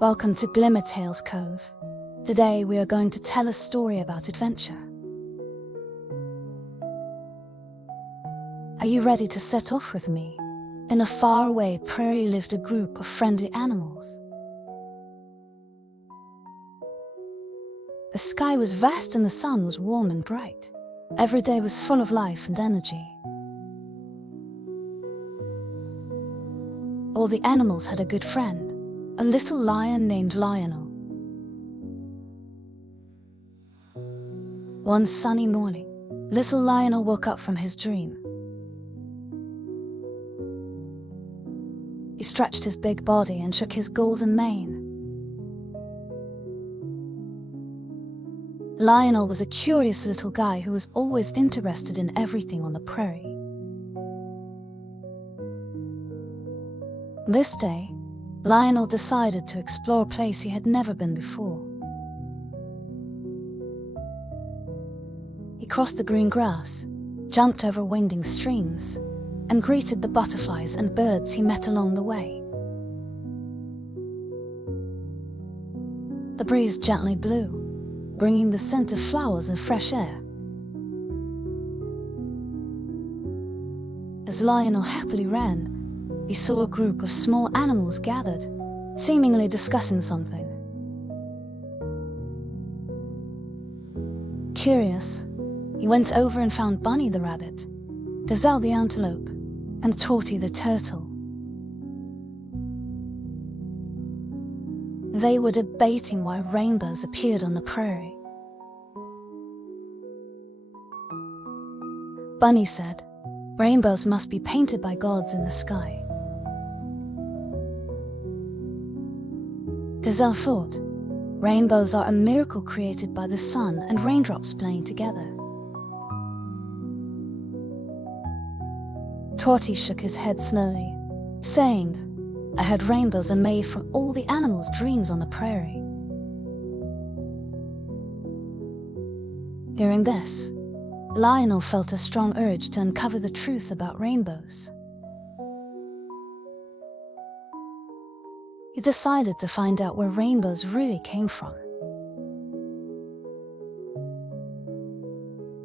Welcome to Glimmertail's Cove. Today we are going to tell a story about adventure. Are you ready to set off with me? In a faraway prairie lived a group of friendly animals. The sky was vast and the sun was warm and bright. Every day was full of life and energy. All the animals had a good friend, a little lion named Lionel. One sunny morning, little Lionel woke up from his dream. He stretched his big body and shook his golden mane. Lionel was a curious little guy who was always interested in everything on the prairie. This day, Lionel decided to explore a place he had never been before. He crossed the green grass, jumped over winding streams, and greeted the butterflies and birds he met along the way. The breeze gently blew, bringing the scent of flowers and fresh air. As Lionel happily ran, he saw a group of small animals gathered, seemingly discussing something. Curious, he went over and found Bunny the rabbit, Gazelle the antelope, and Torty the turtle. They were debating why rainbows appeared on the prairie. Bunny said, "Rainbows must be painted by gods in the sky." Gazelle thought, "Rainbows are a miracle created by the sun and raindrops playing together." Torty shook his head slowly, saying, "I heard rainbows are made from all the animals' dreams on the prairie." Hearing this, Lionel felt a strong urge to uncover the truth about rainbows. He decided to find out where rainbows really came from.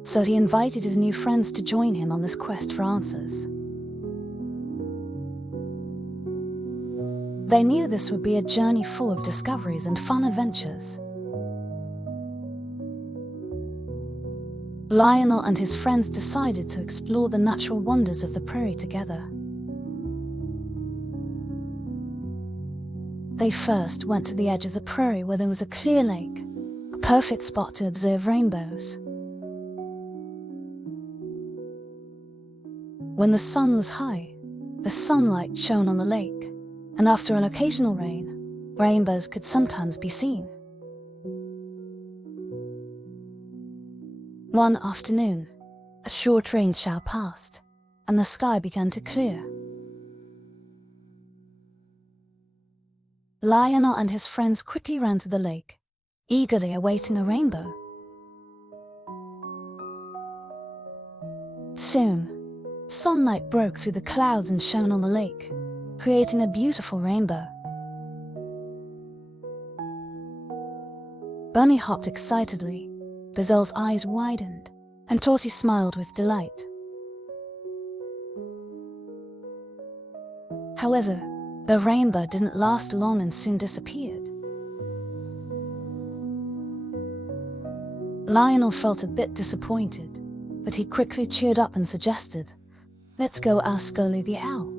So he invited his new friends to join him on this quest for answers. They knew this would be a journey full of discoveries and fun adventures. Lionel and his friends decided to explore the natural wonders of the prairie together. They first went to the edge of the prairie where there was a clear lake, a perfect spot to observe rainbows. When the sun was high, the sunlight shone on the lake, and after an occasional rain, rainbows could sometimes be seen. One afternoon, a short rain shower passed, and the sky began to clear. Lionel and his friends quickly ran to the lake, eagerly awaiting a rainbow. Soon, sunlight broke through the clouds and shone on the lake, creating a beautiful rainbow. Bunny hopped excitedly, Gazelle's eyes widened, and Torty smiled with delight. However, the rainbow didn't last long and soon disappeared. Lionel felt a bit disappointed, but he quickly cheered up and suggested, "Let's go ask Owly the owl.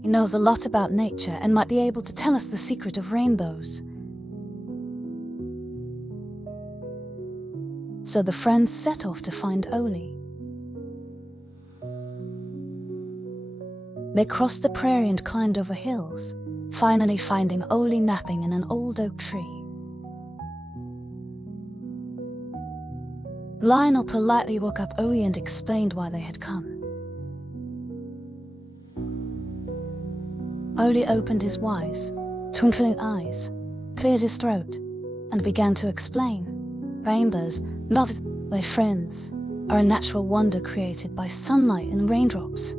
He knows a lot about nature and might be able to tell us the secret of rainbows." So the friends set off to find Owly. They crossed the prairie and climbed over hills, finally finding Owly napping in an old oak tree. Lionel politely woke up Owly and explained why they had come. Owly opened his wise, twinkling eyes, cleared his throat, and began to explain. Rainbows, not my friends, are a natural wonder created by sunlight and raindrops.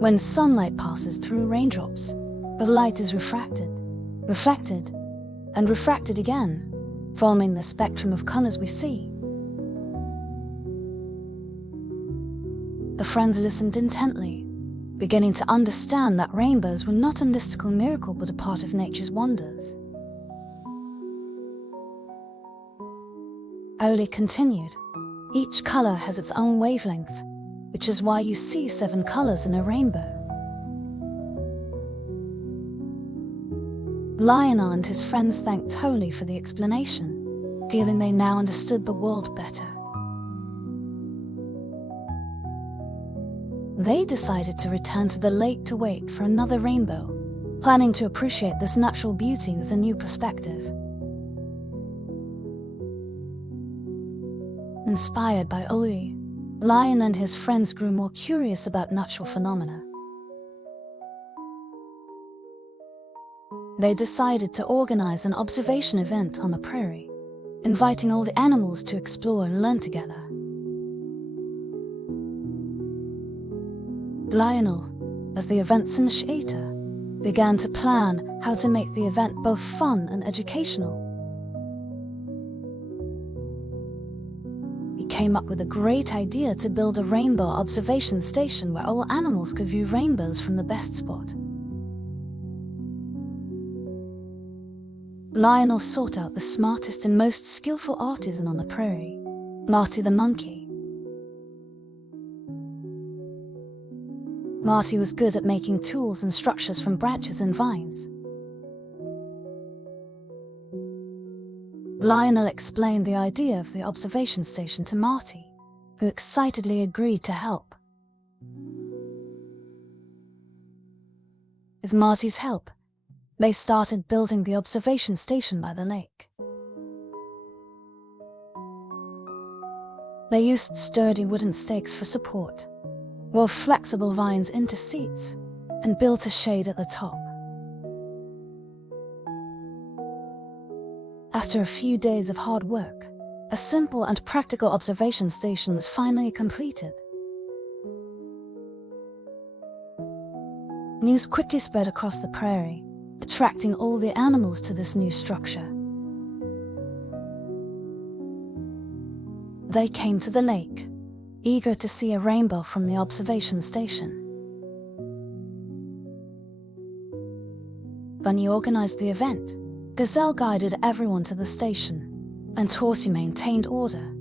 When sunlight passes through raindrops, the light is refracted, and refracted again, forming the spectrum of colors we see. The friends listened intently, beginning to understand that rainbows were not a mystical miracle but a part of nature's wonders. Owly continued, "Each color has its own wavelength, which is why you see 7 colors in a rainbow." Lionel and his friends thanked Owly for the explanation, feeling they now understood the world better. They decided to return to the lake to wait for another rainbow, planning to appreciate this natural beauty with a new perspective. Inspired by Owly, Lion and his friends grew more curious about natural phenomena. They decided to organize an observation event on the prairie, inviting all the animals to explore and learn together. Lionel, as the event's initiator, began to plan how to make the event both fun and educational. He came up with a great idea to build a rainbow observation station where all animals could view rainbows from the best spot. Lionel sought out the smartest and most skillful artisan on the prairie, Marty the monkey. Marty was good at making tools and structures from branches and vines. Lionel explained the idea of the observation station to Marty, who excitedly agreed to help. With Marty's help, they started building the observation station by the lake. They used sturdy wooden stakes for support, wove flexible vines into seats, and built a shade at the top. After a few days of hard work, a simple and practical observation station was finally completed. News quickly spread across the prairie, attracting all the animals to this new structure. They came to the lake, eager to see a rainbow from the observation station. Bunny organized the event, Gazelle guided everyone to the station, and Torty maintained order.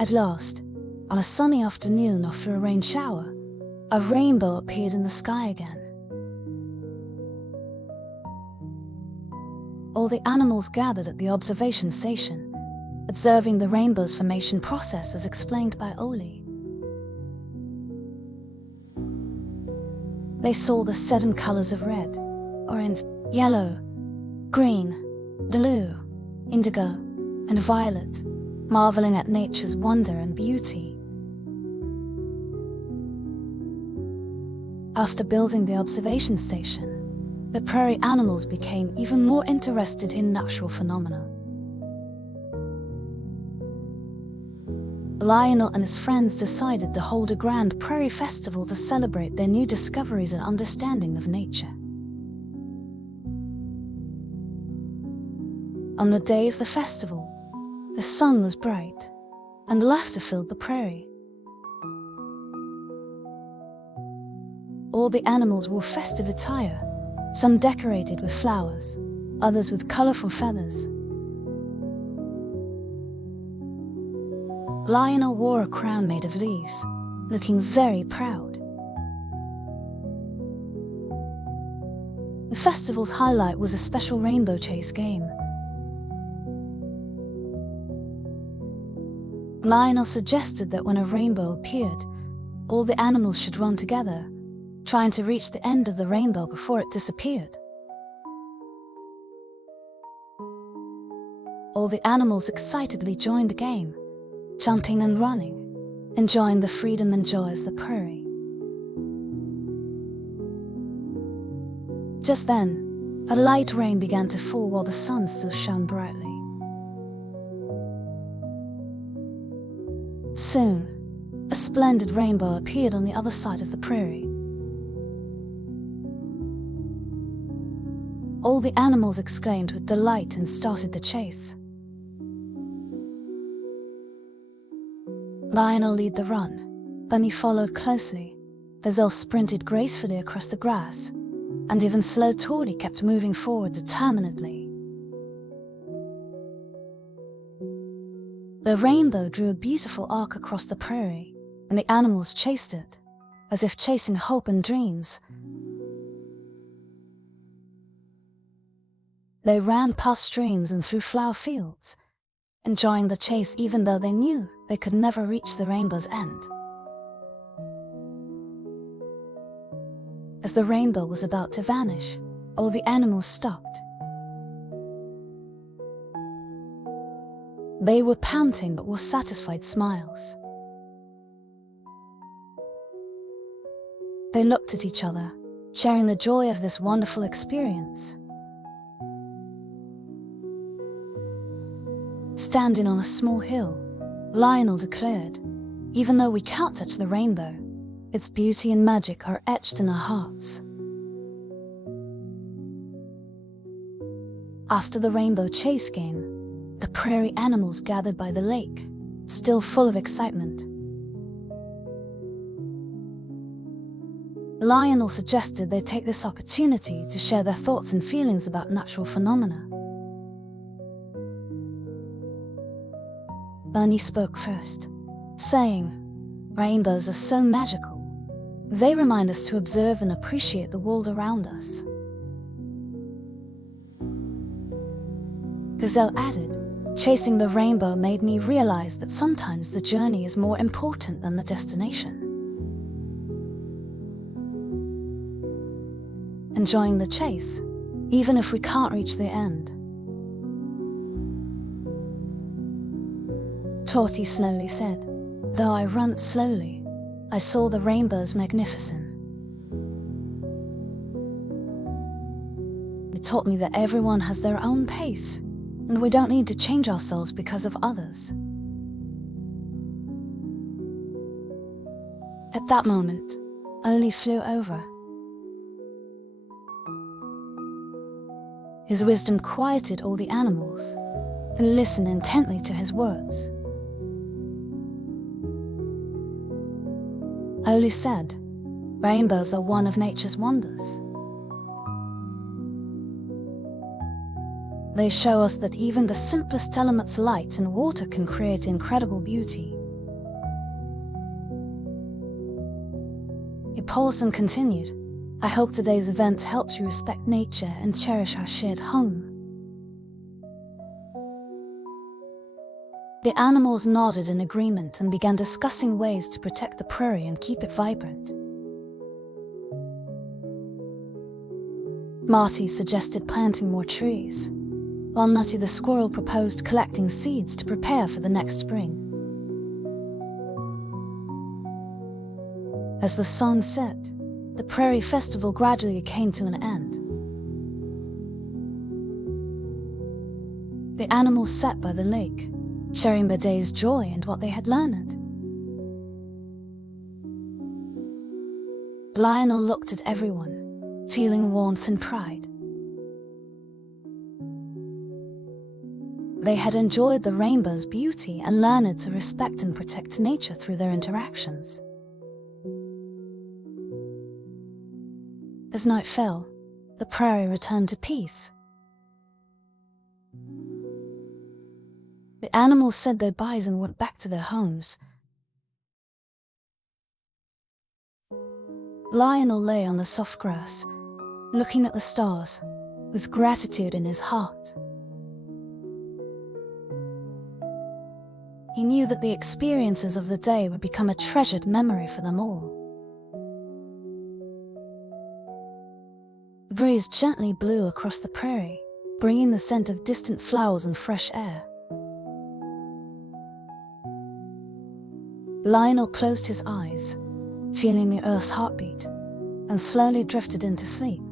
At last, on a sunny afternoon after a rain shower, a rainbow appeared in the sky again. All the animals gathered at the observation station, observing the rainbow's formation process as explained by Owly. They saw the 7 colors of red, orange, yellow, green, blue, indigo, and violet, marveling at nature's wonder and beauty. After building the observation station, the prairie animals became even more interested in natural phenomena. Lionel and his friends decided to hold a grand prairie festival to celebrate their new discoveries and understanding of nature. On the day of the festival, the sun was bright, and laughter filled the prairie. All the animals wore festive attire, some decorated with flowers, others with colorful feathers. Lionel wore a crown made of leaves, looking very proud. The festival's highlight was a special rainbow chase game. Lionel suggested that when a rainbow appeared, all the animals should run together, trying to reach the end of the rainbow before it disappeared. All the animals excitedly joined the game, jumping and running, enjoying the freedom and joy of the prairie. Just then, a light rain began to fall while the sun still shone brightly. Soon, a splendid rainbow appeared on the other side of the prairie. All the animals exclaimed with delight and started the chase. Lionel led the run, Bunny followed closely. Gazelle sprinted gracefully across the grass, and even slow Tawny kept moving forward determinedly. The rainbow drew a beautiful arc across the prairie, and the animals chased it, as if chasing hope and dreams. They ran past streams and through flower fields, enjoying the chase even though they knew they could never reach the rainbow's end. As the rainbow was about to vanish, all the animals stopped. They were panting but with satisfied smiles. They looked at each other, sharing the joy of this wonderful experience. Standing on a small hill, Lionel declared, "Even though we can't touch the rainbow, its beauty and magic are etched in our hearts." After the rainbow chase game, the prairie animals gathered by the lake, still full of excitement. Lionel suggested they take this opportunity to share their thoughts and feelings about natural phenomena. Bunny spoke first, saying, "Rainbows are so magical. They remind us to observe and appreciate the world around us." Gazelle added, "Chasing the rainbow made me realize that sometimes the journey is more important than the destination." Enjoying the chase, even if we can't reach the end. Torty slowly said, "Though I run slowly, I saw the rainbow's magnificence. It taught me that everyone has their own pace, and we don't need to change ourselves because of others." At that moment, Owly flew over. His wisdom quieted all the animals, who listened intently to his words. Owly said, "Rainbows are one of nature's wonders. They show us that even the simplest elements, light and water, can create incredible beauty." He paused and continued, "I hope today's event helps you respect nature and cherish our shared home." The animals nodded in agreement and began discussing ways to protect the prairie and keep it vibrant. Marty suggested planting more trees, while Nutty the squirrel proposed collecting seeds to prepare for the next spring. As the sun set, the prairie festival gradually came to an end. The animals sat by the lake, sharing their day's joy and what they had learned. Lionel looked at everyone, feeling warmth and pride. They had enjoyed the rainbow's beauty and learned to respect and protect nature through their interactions. As night fell, the prairie returned to peace. The animals said their goodbyes and went back to their homes. Lionel lay on the soft grass, looking at the stars, with gratitude in his heart. He knew that the experiences of the day would become a treasured memory for them all. The breeze gently blew across the prairie, bringing the scent of distant flowers and fresh air. Lionel closed his eyes, feeling the earth's heartbeat, and slowly drifted into sleep.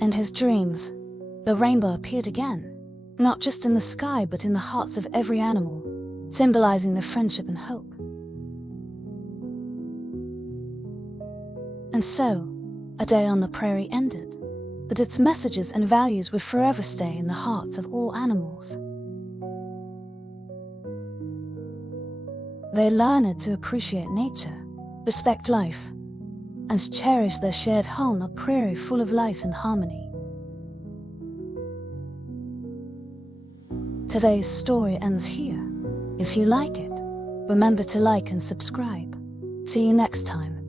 In his dreams, the rainbow appeared again, not just in the sky but in the hearts of every animal, symbolizing the friendship and hope. And so, a day on the prairie ended, but its messages and values would forever stay in the hearts of all animals. They learned to appreciate nature, respect life, and cherish their shared home, a prairie full of life and harmony. Today's story ends here. If you like it, remember to like and subscribe. See you next time.